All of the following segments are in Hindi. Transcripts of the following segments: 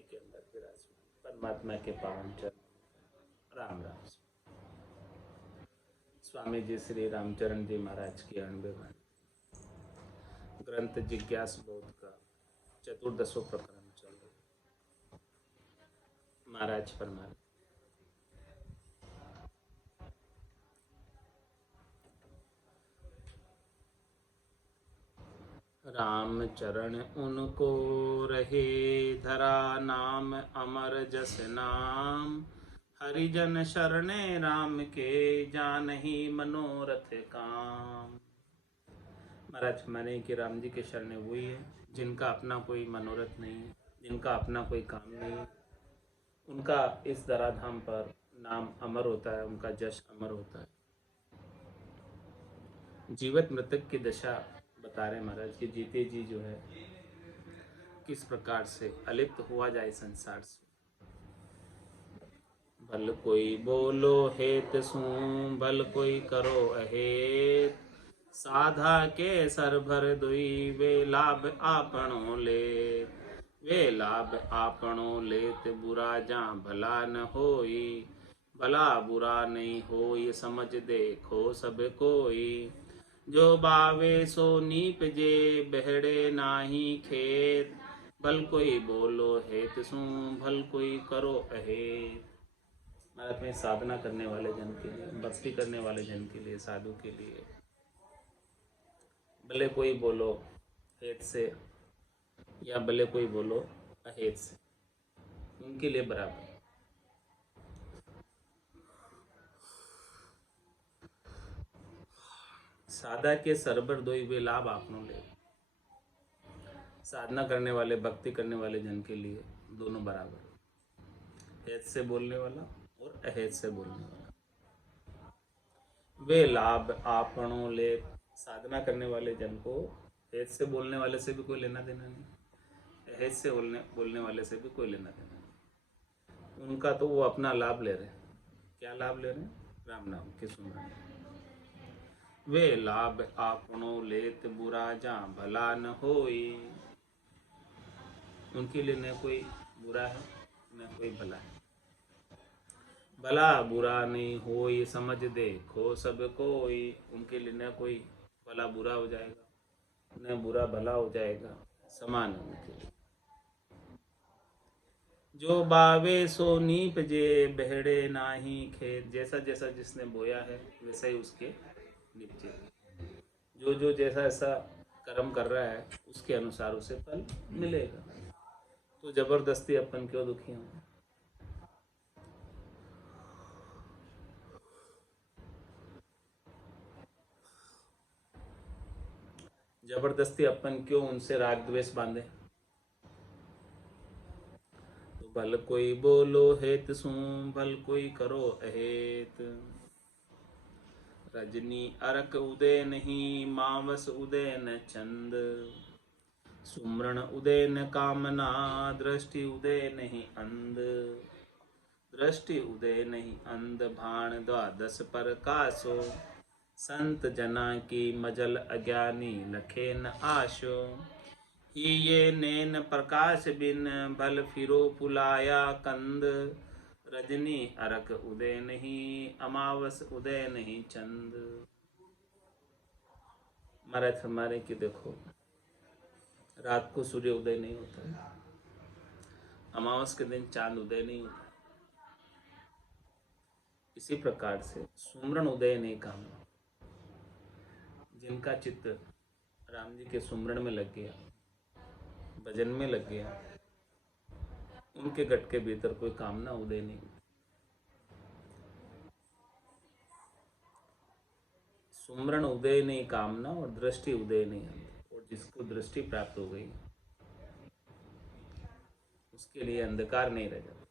जी के अंदर विराजमान परमात्मा के पावन चरण। राम राम। स्वामी जी श्री रामचरण जी महाराज की 98 वाणी ग्रंथ जिज्ञास बोध का 14वां प्रकरण चल रहा। महाराज फरमाए, राम चरण उनको रहे धरा, नाम अमर जस नाम। हरिजन शरणे राम के, जानहि मनोरथ काम। महाराज माने कि राम जी के शरणे वही है जिनका अपना कोई मनोरथ नहीं है, जिनका अपना कोई काम नहीं है। उनका इस धराधाम पर नाम अमर होता है, उनका जश अमर होता है। जीवित मृतक की दशा बता रहे महाराज कि जीते जी जो है किस प्रकार से अलिप्त हुआ जाए संसार से। भल कोई बोलो हेत सू, भल कोई करो अहेत। साधा के सर भर दुई, वे लाभ आपणो ले। वे लाभ आपणो लेत, बुरा जा भला न होई। भला बुरा नहीं होई, समझ देखो सब कोई। जो बावे सो नीप जे, बहड़े नाही खेत। भल कोई बोलो हेत सू, भल कोई करो अहेत। भारत में साधना करने वाले जन के लिए, भक्ति करने वाले जन के लिए, साधु के लिए भले कोई बोलो हेत से या भले कोई बोलो अहेत से, उनके लिए बराबर। साधा के सरबर दोई, वे लाभ आपनों ले। साधना करने वाले, भक्ति करने वाले जन के लिए दोनों बराबर, हेत से बोलने वाला और अहेत से बोलने वाला। वे लाभ आपनों ले। साधना करने वाले जन को हेत से बोलने वाले से भी कोई लेना देना नहीं, अहेत से बोलने वाले से भी कोई लेना देना नहीं। उनका तो वो अपना लाभ ले रहे हैं। क्या लाभ ले रहे हैं? राम नाम के सुमरन। वे लाभ आपनों लेत, बुरा जा भला न होई। उनके लिए न कोई बुरा है न कोई भला है। भला बुरा नहीं होई, समझ देखो सब कोई। उनके लिए न कोई भला बुरा हो जाएगा न बुरा भला हो जाएगा, समान है उनके लिए। जो बावे सो नीप जे, बहड़े नाही खेत। जैसा जैसा जिसने बोया है वैसा ही उसके निपजे। जो जो जैसा ऐसा कर्म कर रहा है उसके अनुसार उसे फल मिलेगा। तो जबरदस्ती अपन क्यों दुखी हों? जबरदस्ती अपन क्यों उनसे राग द्वेष बांधे? तो भल कोई बोलो हेत सू, भल कोई करो अहेत। रजनी अरक उदय नहीं, मावस उदय न चंद। सुमरण उदय न कामना, दृष्टि उदय नहीं अंध। दृष्टि उदय नहीं अंध, भाण द्वादश पर कासो। संत जना की मजल, अज्ञानी लखे न आशो। ही ये नैन प्रकाश बिन, भल फिरो पुलाया कंद। रजनी अरक उदय नहीं, अमावस उदय नहीं चंद। महाराज हमारे कि देखो, रात को सूर्य उदय नहीं होता है, अमावस के दिन चांद उदय नहीं होता। इसी प्रकार से सुमरण उदय नहीं कामना। जिनका चित्त राम जी के सुमरण में लग गया, भजन में लग गया, उनके गट के भीतर कोई कामना उदय नहीं होती। सुमरण उदय नहीं कामना, और दृष्टि उदय नहीं अंध। और जिसको दृष्टि प्राप्त हो गई उसके लिए अंधकार नहीं रह जाता।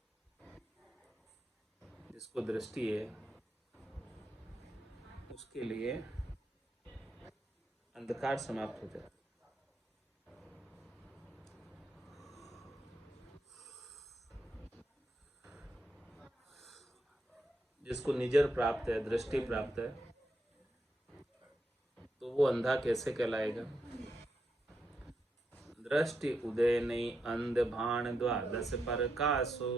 जिसको दृष्टि है उसके लिए अंधकार समाप्त हो जाता है। जिसको निजर प्राप्त है, दृष्टि प्राप्त है, तो वो अंधा कैसे कहलाएगा? दृष्टि उदय नहीं अंध भाण द्वादश पर कासो।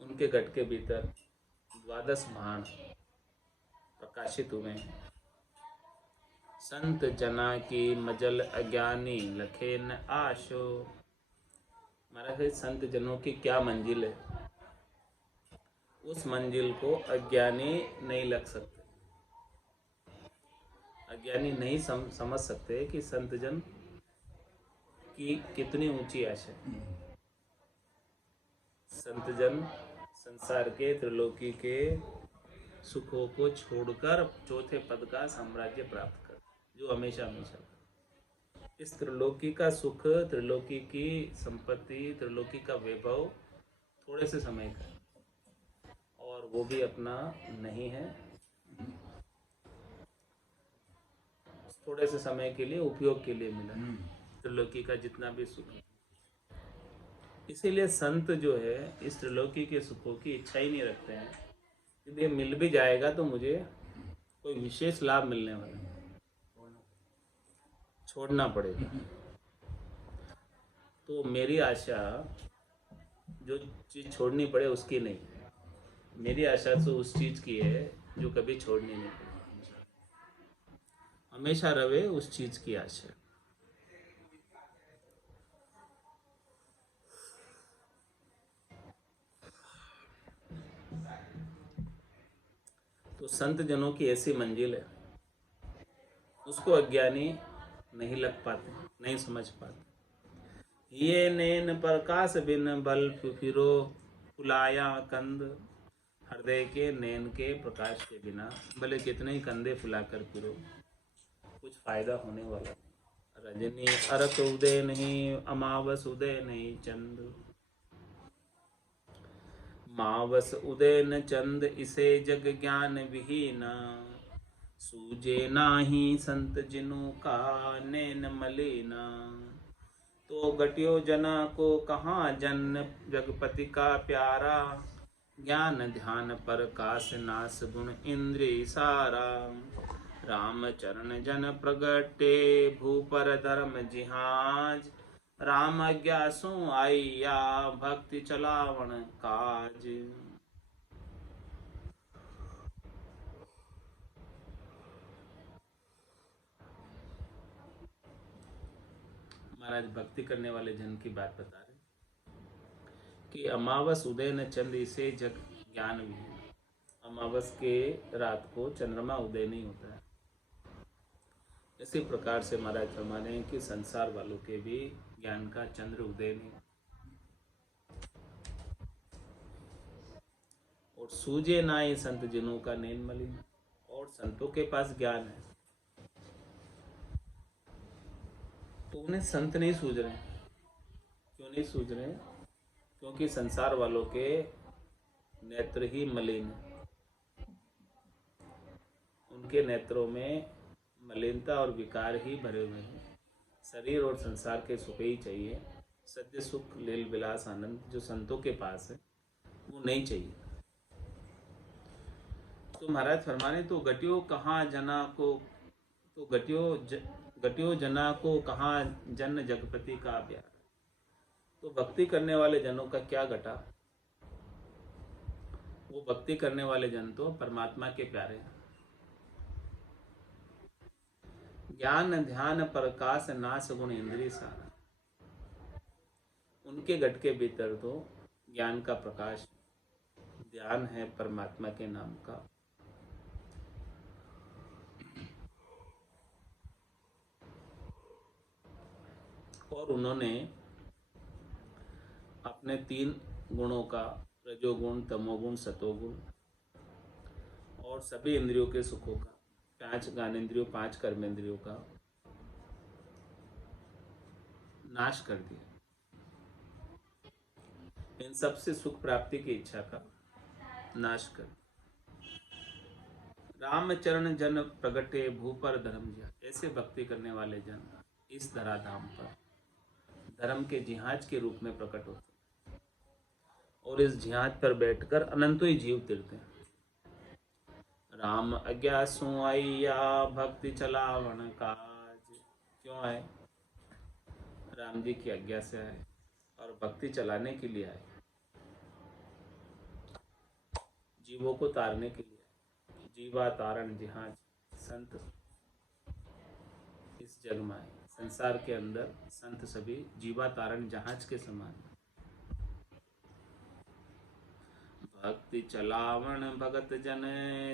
उनके घट के भीतर द्वादश भाण प्रकाशित हुए हैं। संत जना की मजल अज्ञानी लखे न आशो। महाराज संत जनों की क्या मंजिल है, उस मंजिल को अज्ञानी नहीं लग सकते। अज्ञानी नहीं समझ सकते कि संत जन की कितनी ऊंची आशा है। संत जन संसार के त्रिलोकी के सुखों को छोड़कर चौथे पद का साम्राज्य प्राप्त कर, जो हमेशा हमेशा इस त्रिलोकी का सुख, त्रिलोकी की संपत्ति, त्रिलोकी का वैभव थोड़े से समय का, और वो भी अपना नहीं है, थोड़े से समय के लिए उपयोग के लिए मिला त्रिलोकी का जितना भी सुख। इसीलिए संत जो है इस त्रिलोकी के सुखों की इच्छा ही नहीं रखते हैं कि ये मिल भी जाएगा तो मुझे कोई विशेष लाभ मिलने वाला, छोड़ना पड़ेगा। तो मेरी आशा जो चीज़ छोड़नी पड़े उसकी नहीं, मेरी आशा तो उस चीज़ की है जो कभी छोड़नी नहीं पड़े, हमेशा रहे उस चीज़ की आशा। तो संत जनों की ऐसी मंजिल है, उसको अज्ञानी नहीं लग पाते, नहीं समझ पाते। ये नैन प्रकाश बिन बल फिरो फुलाया कंद। हृदय के नैन के प्रकाश के बिना भले कितने ही कंधे फुलाकर फिरो, कुछ फायदा होने वाला नहीं। रजनी अरक उदय नहीं, अमावस उदय नहीं चंद। मावस उदय न चंद, इसे जग ज्ञान विहीना। सूझे नाही संत जिनु का नैन मलिना। तो गट्यो जना को कहाँ जन जगपति का प्यारा। ज्ञान ध्यान पर कास नास गुण इंद्रिय सारा। राम चरण जन प्रगटे भूपर धर्म जिहाज। राम आज्ञा सो आईया भक्ति चलावण काज। महाराज भक्ति करने वाले जन की बात बता रहे कि अमावस उदय न चंद, इसे जग ज्ञान भी है। अमावस के रात को चंद्रमा उदय नहीं होता है। इसी प्रकार से महाराज फरमाने हैं कि संसार वालों के भी ज्ञान का चंद्र उदय नहीं, और सूझे ना ये संत जिनों का नैन मलिन। और संतों के पास ज्ञान है तो उन्हें संत नहीं सूझ रहे। क्यों नहीं सूझ रहे? क्योंकि संसार वालों के नेत्र ही मलिन है, उनके नेत्रों में मलिनता और विकार ही भरे हुए हैं। शरीर और संसार के सुख ही चाहिए, सत्य सुख लील विलास आनंद जो संतों के पास है वो नहीं चाहिए। तो महाराज फरमाने तो गट्यो कहाँ जना को, तो गट्यो जना को कहाँ जन जगपति का प्यार। तो भक्ति करने वाले जनों का क्या घटा, वो भक्ति करने वाले जन तो परमात्मा के प्यारे हैं। ज्ञान ध्यान प्रकाश नाश गुण इंद्रिय सारा। उनके घट के भीतर तो ज्ञान का प्रकाश, ध्यान है परमात्मा के नाम का, और उन्होंने अपने 3 गुणों का, रजोगुण तमोगुण सतोगुण, और सभी इंद्रियों के सुखों का, 5 ज्ञानेंद्रियों 5 कर्मेंद्रियों का नाश कर दिया। इन सबसे सुख प्राप्ति की इच्छा का नाश कर। रामचरण जन प्रगटे भूपर धर्म जिया। ऐसे भक्ति करने वाले जन इस धराधाम पर धर्म के जिहाज के रूप में प्रकट होते हैं, और इस जिहाज पर बैठकर अनंतों ही जीव तीरते हैं। राम आज्ञा सु आइया भक्ति चलावन काज। क्यों आए? राम जी की आज्ञा से आए और भक्ति चलाने के लिए आए, जीवों को तारने के लिए आए। जीवा तारण जहाज, संत इस जग में आए। संसार के अंदर संत सभी जीवा तारण जहाज के समान। भक्ति चलावण भगत जन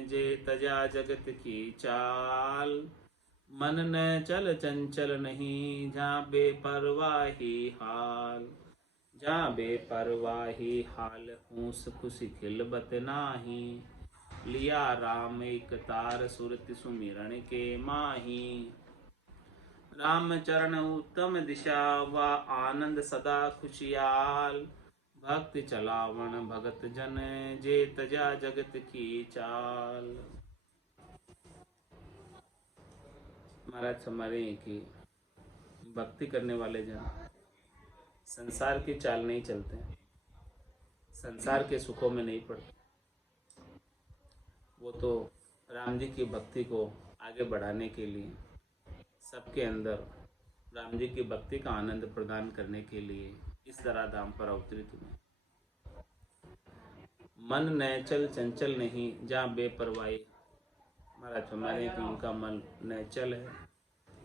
जे तजा जगत की चाल। मन न चल चंचल नहीं जहाँ बेपरवाही हाल। जहाँ बेपरवाही हाल हूस खुशी खिलबत नाही। लिया राम एक तार सुरति सुमिरन के माही। राम चरण उत्तम दिशा व आनंद सदा खुशियाल। भक्ति चलावण भगत जन जे तजा जगत की चाल। महाराज हमारे की भक्ति करने वाले जन संसार की चाल नहीं चलते, संसार के सुखों में नहीं पड़ते। वो तो राम जी की भक्ति को आगे बढ़ाने के लिए, सबके अंदर राम जी की भक्ति का आनंद प्रदान करने के लिए इस तरह धाम पर अवतरित हुए। मन नैचल चंचल नहीं जहाँ बेपरवाही। महाराज हमारे कि उनका मन नैचल है,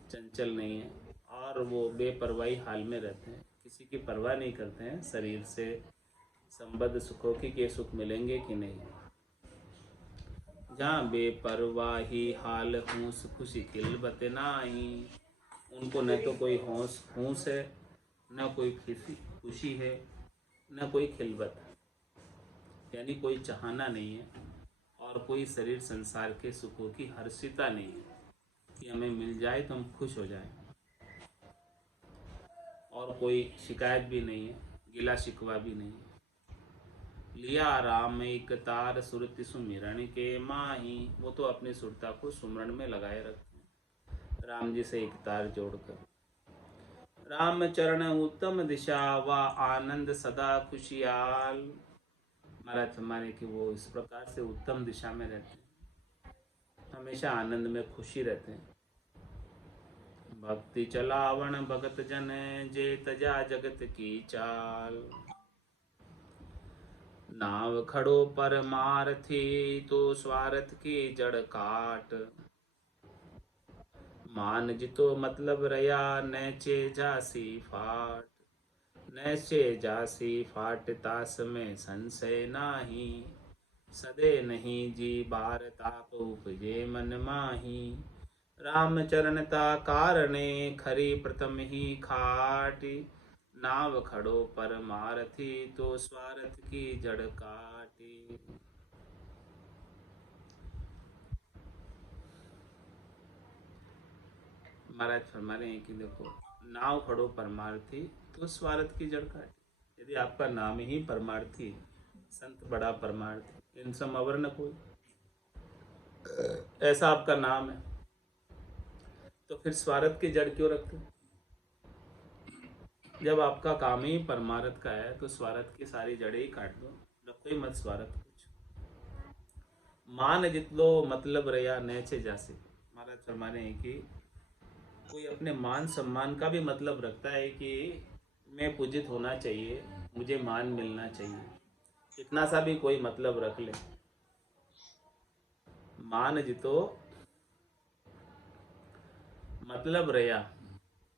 चंचल नहीं है और वो बेपरवाही हाल में रहते हैं, किसी की परवाह नहीं करते हैं शरीर से संबद्ध सुखों की, के सुख मिलेंगे कि नहीं। जहाँ बेपरवाही हाल हूस खुशी खिलबत नाही। उनको न तो कोई हूस है, न कोई खुशी है, न कोई खिलबत, यानी कोई चाहना नहीं है और कोई शरीर संसार के सुखों की हर्षिता नहीं है कि हमें मिल जाए तो हम खुश हो जाएं। और कोई शिकायत भी नहीं है, गिला शिकवा भी नहीं है। लिया राम एक तार सुरति सुमिरन के माही। वो तो अपनी सुरता को सुमरण में लगाए रखते हैं राम जी से एक तार जोड़कर। राम चरण उत्तम दिशा व आनंद सदा खुशियाल। महाराज हमारे कि वो इस प्रकार से उत्तम दिशा में रहते हैं, हमेशा आनंद में खुशी रहते हैं। भक्ति चलावण भगत जन जे तजा जगत की चाल। नाव खड़ो पर मारथी तो स्वार्थ की जड़ काट। मान जितो मतलब रया नैचे जासी फाट। नैचे जासी फाट तास में संशय नाही। सदे नहीं जी बार ताप उपजे मन माही। राम चरणता कारणे खरी प्रथम ही खाटी। नाव खड़ो पर मारथी तो स्वार्थ की जड़ काटी। महाराज फरमा रहे हैं कि देखो, नाव खड़ो परमार्थी तो स्वार्थ की जड़ काटी। यदि आपका नाम ही परमार्थी, संत बड़ा परमार्थी, इन सम अवर न कोई, ऐसा आपका नाम है, तो फिर स्वार्थ की जड़ क्यों रखते? जब आपका काम ही परमार्थ का है तो स्वार्थ की सारी जड़ें ही काट दो, रखो ही मत स्वार्थ कुछ। मान जितलो मतलब रया नैचे जासे। महाराज फरमा रहे हैं कि कोई अपने मान सम्मान का भी मतलब रखता है कि मैं पूजित होना चाहिए, मुझे मान मिलना चाहिए, इतना सा भी कोई मतलब रख ले। मान जितो मतलब रया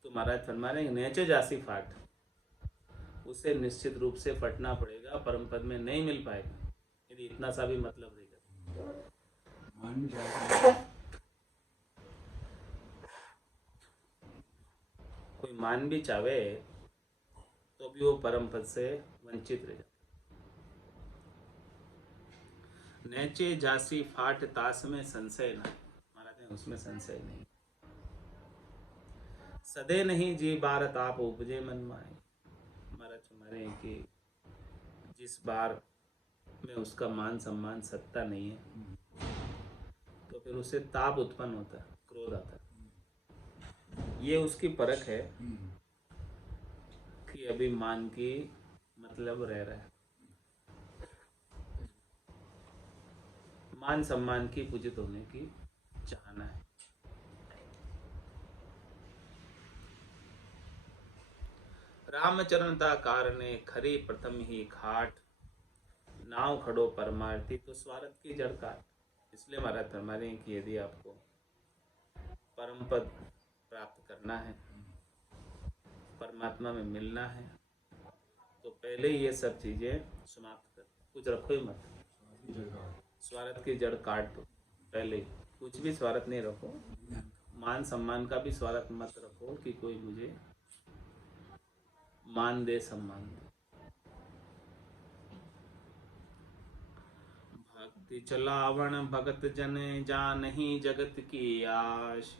तो महाराज फरमा रहे हैं नेचे जासी फाट, उसे निश्चित रूप से फटना पड़ेगा, परम पद में नहीं मिल पाएगा यदि इतना सा भी मतलब रहेगा। कोई मान भी चाहे तो भी वो परम पद से वंचित रह जाता। नेचे जासी फाट तास में संशय ना, महाराज उसमें संशय नहीं। सदे नहीं जी बार ताप उपजे मन माए। महाराज हमारे कि जिस बार में उसका मान सम्मान सत्ता नहीं है तो फिर उसे ताप उत्पन्न होता है, क्रोध आता है। ये उसकी परख है कि अभी मान की मतलब रह रहा है। मान सम्मान की, पूजित होने की चाहना है। रामचरणता कारणे खरी प्रथम ही खाट, नाव खड़ो परमार्थी तो स्वार्थ की जड़ काट। इसलिए महाराज फरमाने कि यदि आपको परम पद प्राप्त करना है, परमात्मा में मिलना है, तो पहले ही ये सब चीजें समाप्त कर, कुछ रखो ही मत। स्वार्थ की जड़ काट दो पहले ही, कुछ भी स्वार्थ नहीं रखो। मान सम्मान का भी स्वार्थ मत रखो कि कोई मुझे मान दे, सम्मान दे। भक्ति चलावण भगत जन जानहि जगत की आश,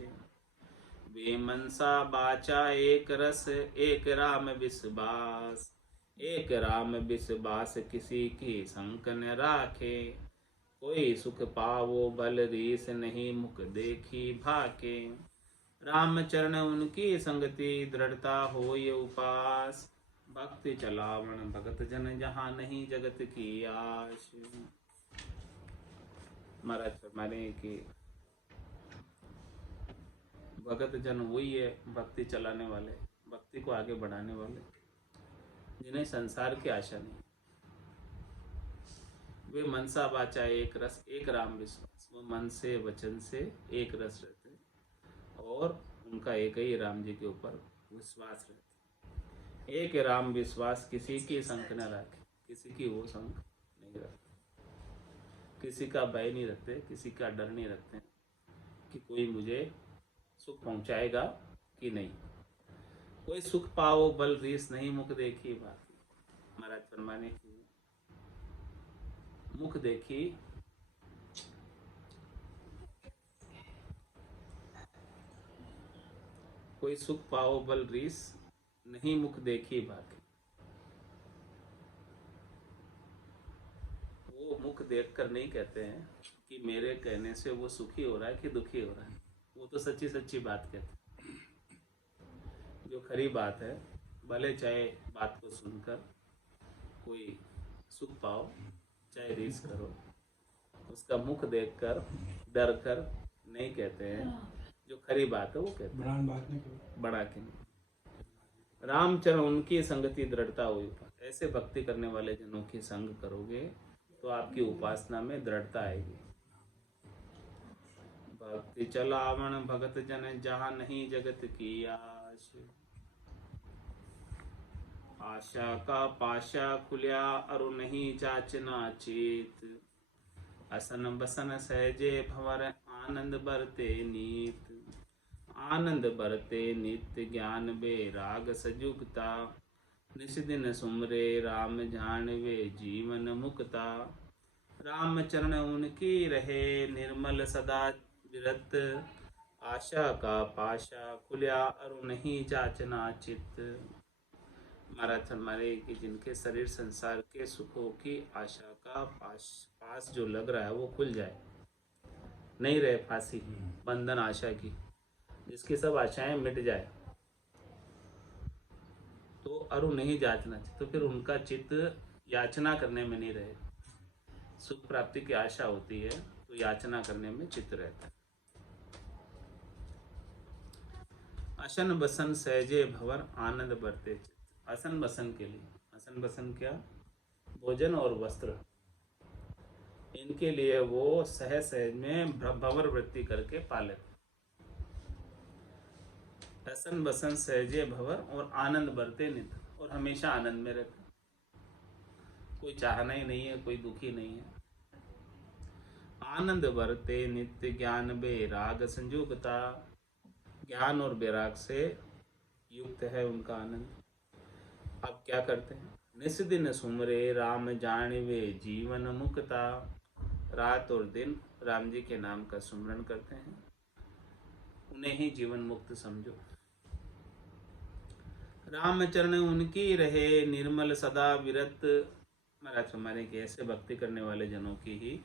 वे मनसा बाचा एक रस एक राम विश्वास, एक राम विश्वास किसी की संक न राखे, कोई सुख पावो बल रीस नहीं मुख देखी भाके, राम चरण उनकी संगति दृढ़ता होय उपास, भक्ति चलावण भगत जन जहाँ नहीं जगत की आश। महाराज फरमाने कि भगत जन वही है, भक्ति चलाने वाले, भक्ति को आगे बढ़ाने वाले, जिन्हें संसार की आशा नहीं। वे मनसा वाचा एक रस एक राम विश्वास, वो मन से वचन से एक रस रहते और उनका एक ही राम जी के ऊपर विश्वास रहता। एक राम विश्वास किसी की संक न रखे, किसी की वो संक नहीं रखते, किसी का भय नहीं रखते, किसी का डर नहीं रखते कि कोई मुझे सुख पहुंचाएगा कि नहीं। कोई सुख पाओ बल रीस नहीं मुख देखी बाकी। महाराज फरमाने की मुख देखी कोई सुख पाओ बल रीस नहीं मुख देखी बाकी। वो मुख देखकर नहीं कहते हैं कि मेरे कहने से वो सुखी हो रहा है कि दुखी हो रहा है, वो तो सच्ची सच्ची बात कहते हैं। जो खरी बात है, भले चाहे बात को सुनकर कोई सुख पाओ चाहे रीस करो, उसका मुख देखकर डर कर नहीं कहते हैं। जो खरी बात है वो कहते हैं, बड़ा के नहीं। रामचरण उनकी संगति दृढ़ता हुई। ऐसे भक्ति करने वाले जनों की संग करोगे तो आपकी उपासना में दृढ़ता आएगी। भक्ति चलावण भगत जन जहाँ नहीं जगत की आश, आशा का पाशा खुलिया अरु नहीं जाचना चेत, असन बसन सहजे भंवर आनंद बरते नीत, आनंद बरते नित्य ज्ञान बेराग सजुगता, निस दिन सुमरे राम जानवे जीवन मुक्ता, राम चरण उनकी रहे निर्मल सदा विरत, आशा का पाशा खुलिया अरु नहीं जाचना चित। महाराज फरमाए कि जिनके शरीर संसार के सुखों की आशा का पास जो लग रहा है वो खुल जाए, नहीं रहे फांसी बंधन आशा की, जिसकी सब आशाएं मिट जाए, तो अरु नहीं जाचना चाहिए, तो फिर उनका चित्त याचना करने में नहीं रहे। सुख प्राप्ति की आशा होती है तो याचना करने में चित्त रहता है। असन बसन सहजे भंवर आनंद बरते चित्त। असन बसन के लिए, असन बसन क्या, भोजन और वस्त्र, इनके लिए वो सहज सहज में भंवर वृत्ति करके पाले। असन बसन सहजे भंवर और आनंद बरते नित, और हमेशा आनंद में रहते, कोई चाहना ही नहीं है, कोई दुखी नहीं है। आनंद बरते नित्य ज्ञान बेराग संयुक्ता, ज्ञान और बैराग से युक्त है उनका आनंद। अब क्या करते हैं, निस दिन सुमरे राम जानवे जीवन मुक्ता, रात और दिन राम जी के नाम का सुमरण करते हैं, उन्हें ही जीवन मुक्त समझो। रामचरण उनकी रहे निर्मल सदा विरत। महाराज हमारे के ऐसे भक्ति करने वाले जनों की ही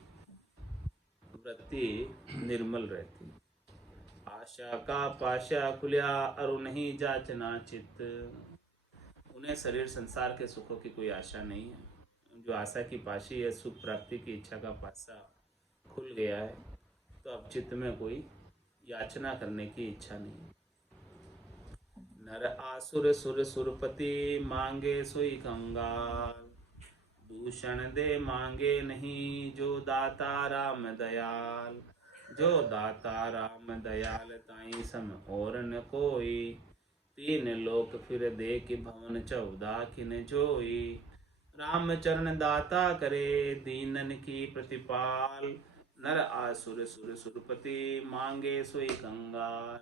वृत्ति निर्मल रहती। आशा का पाशा खुलिया अरु नहीं जाचना चित्त, उन्हें शरीर संसार के सुखों की कोई आशा नहीं है। जो आशा की पाशी है, सुख प्राप्ति की इच्छा का पासा, खुल गया है, तो अब चित्त में कोई याचना करने की इच्छा नहीं। नर आसुर सुर सुरपति मांगे सोई कंगाल, दूषण दे मांगे नहीं जो दाता राम दयाल। जो दाता राम दयाल ताई सम और न कोई, तीन लोक फिर देख भवन 14 किन जोई। राम चरण दाता करे दीनन की प्रतिपाल, नर आसुर सुर सुरपति मांगे सोई कंगाल।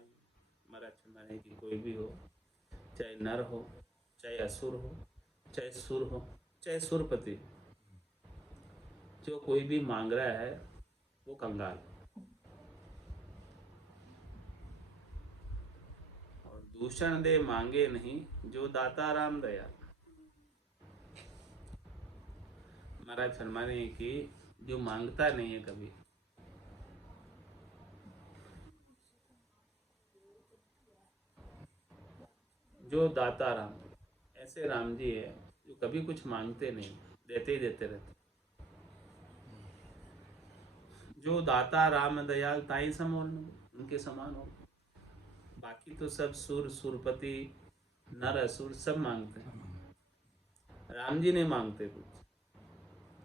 मरे की कोई भी हो, चाहे नर हो, चाहे असुर हो, चाहे सुर हो, चाहे सुरपति, जो कोई भी मांग रहा है वो कंगाल। और दूषण दे मांगे नहीं जो दाता राम दयाल। महाराज फरमाने कि जो मांगता नहीं है कभी, जो दाता राम, ऐसे राम जी है जो कभी कुछ मांगते नहीं, देते ही देते रहते। जो दाता राम दयाल ताई सम और उनके समान हो। बाकी तो सब सुर सुरपति नर असुर सब मांगते हैं, राम जी नहीं मांगते कुछ,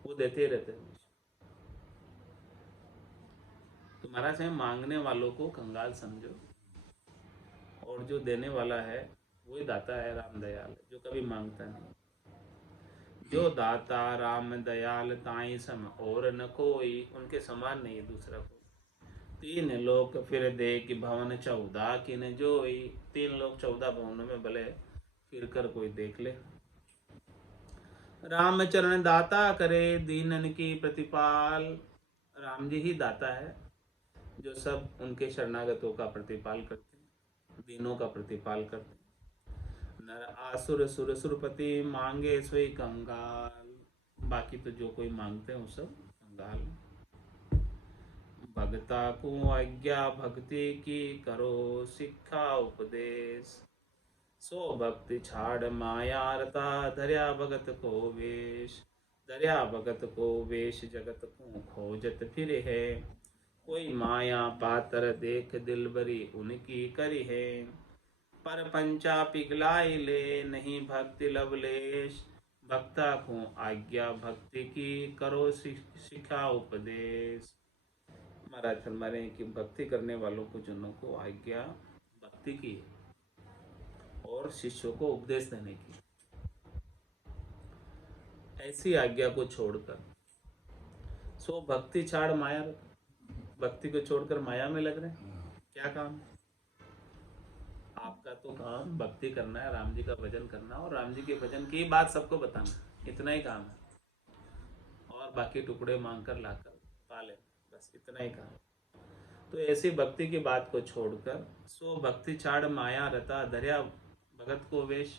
वो देते ही रहते हैं। तो महाराज है मांगने वालों को कंगाल समझो, और जो देने वाला है वही दाता है, राम दयाल, जो कभी मांगता नहीं। जो दाता राम दयाल ताई सम और न कोई, उनके समान नहीं है दूसरा कोई। तीन लोक फिर देख भवन 14 किन जोई। तीन लोक 14 भवनों में भले फिर कर कोई देख ले। राम चरण दाता करे दीनन की प्रतिपाल। राम जी ही दाता है जो सब उनके शरणागतों का प्रतिपाल करते हैं, दीनों का प्रतिपाल करते हैं। नर आसुर सुर सुरपति मांगे सोई कंगाल। बाकी तो जो कोई मांगते हैं वो सब कंगाल। भगता को आज्ञा भक्ति की करो शिक्षा उपदेश, सो भक्ति छाड़ माया रता धर्या भगत को वेश। धर्या भगत को वेश जगत को खोजत फिर है, कोई माया पातर देख दिल भरी उनकी करी है। पर पंचा पिघलाई ले नहीं भक्ति लवलेश, भक्ता को आज्ञा भक्ति की करो शिक्षा उपदेश। महाराज फरमा रहे हैं कि भक्ति करने वालों को जनों को आज्ञा भक्ति की और शिष्यों को उपदेश देने की। ऐसी आज्ञा को छोड़कर सो भक्ति छाड़ माया, भक्ति को छोड़कर माया में लग रहे हैं, क्या काम? आपका तो काम भक्ति करना है, राम जी का भजन करना और राम जी के भजन की बात सबको बताना, इतना ही काम है। और बाकी टुकड़े मांग कर लाकर पाले, बस इतना ही काम। तो ऐसी भक्ति की बात को छोड़कर सो भक्ति छाड़ माया रता धर्या भगत को वेश।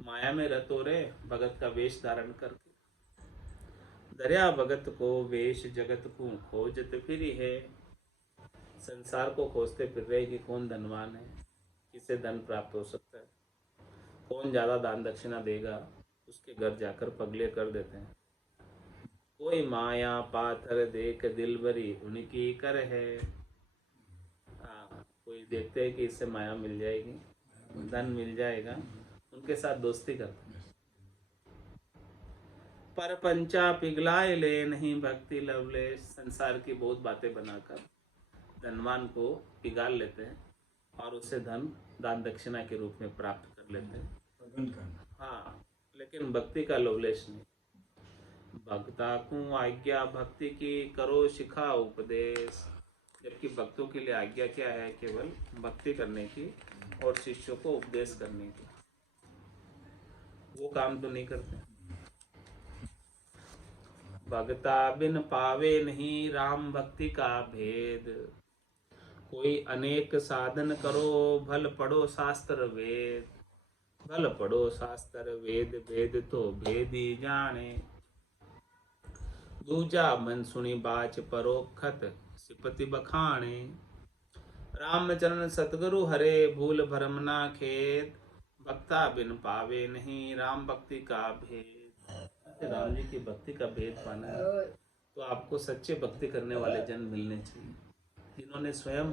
माया में रतो रे भगत का वेश धारण करके, दरिया भगत को वेश जगत को खोजत फिरी है। संसार को खोजते फिर रहे कि कौन धनवान है, किसे धन प्राप्त हो सकता है, कौन ज्यादा दान दक्षिणा देगा, उसके घर जाकर पगले कर देते हैं। कोई माया पाथर देख दिल भरी उनकी कर है। कोई देखते हैं कि इससे माया मिल जाएगी, धन मिल जाएगा, उनके साथ दोस्ती करते हैं। पर पंचा पिघलाए ले नहीं भक्ति लवलेश। संसार की बहुत बातें बनाकर धनवान को पिघाल लेते हैं और उसे धन दान दक्षिणा के रूप में प्राप्त कर लेते हैं। हाँ, लेकिन भक्ति का लवलेश नहीं। भक्ता को आज्ञा भक्ति की करो शिखा उपदेश। जबकि भक्तों के लिए आज्ञा क्या है? केवल भक्ति करने की और शिष्यों को उपदेश करने की। वो काम तो नहीं करते। भक्ता बिन पावे नहीं राम भक्ति का भेद। कोई अनेक साधन करो भल पढ़ो शास्त्र वेद। भल पढ़ो शास्त्र वेद वेद तो भेदी जाने। दूजा मन सुनी बाच परोखत सिपति बखाने। रामचरण सतगुरु हरे भूल भरम ना खेत। भक्ता बिन पावे नहीं राम भक्ति का भेद। राम जी की भक्ति का भेद पाना है तो आपको सच्चे भक्ति करने वाले जन मिलने चाहिए, जिन्होंने स्वयं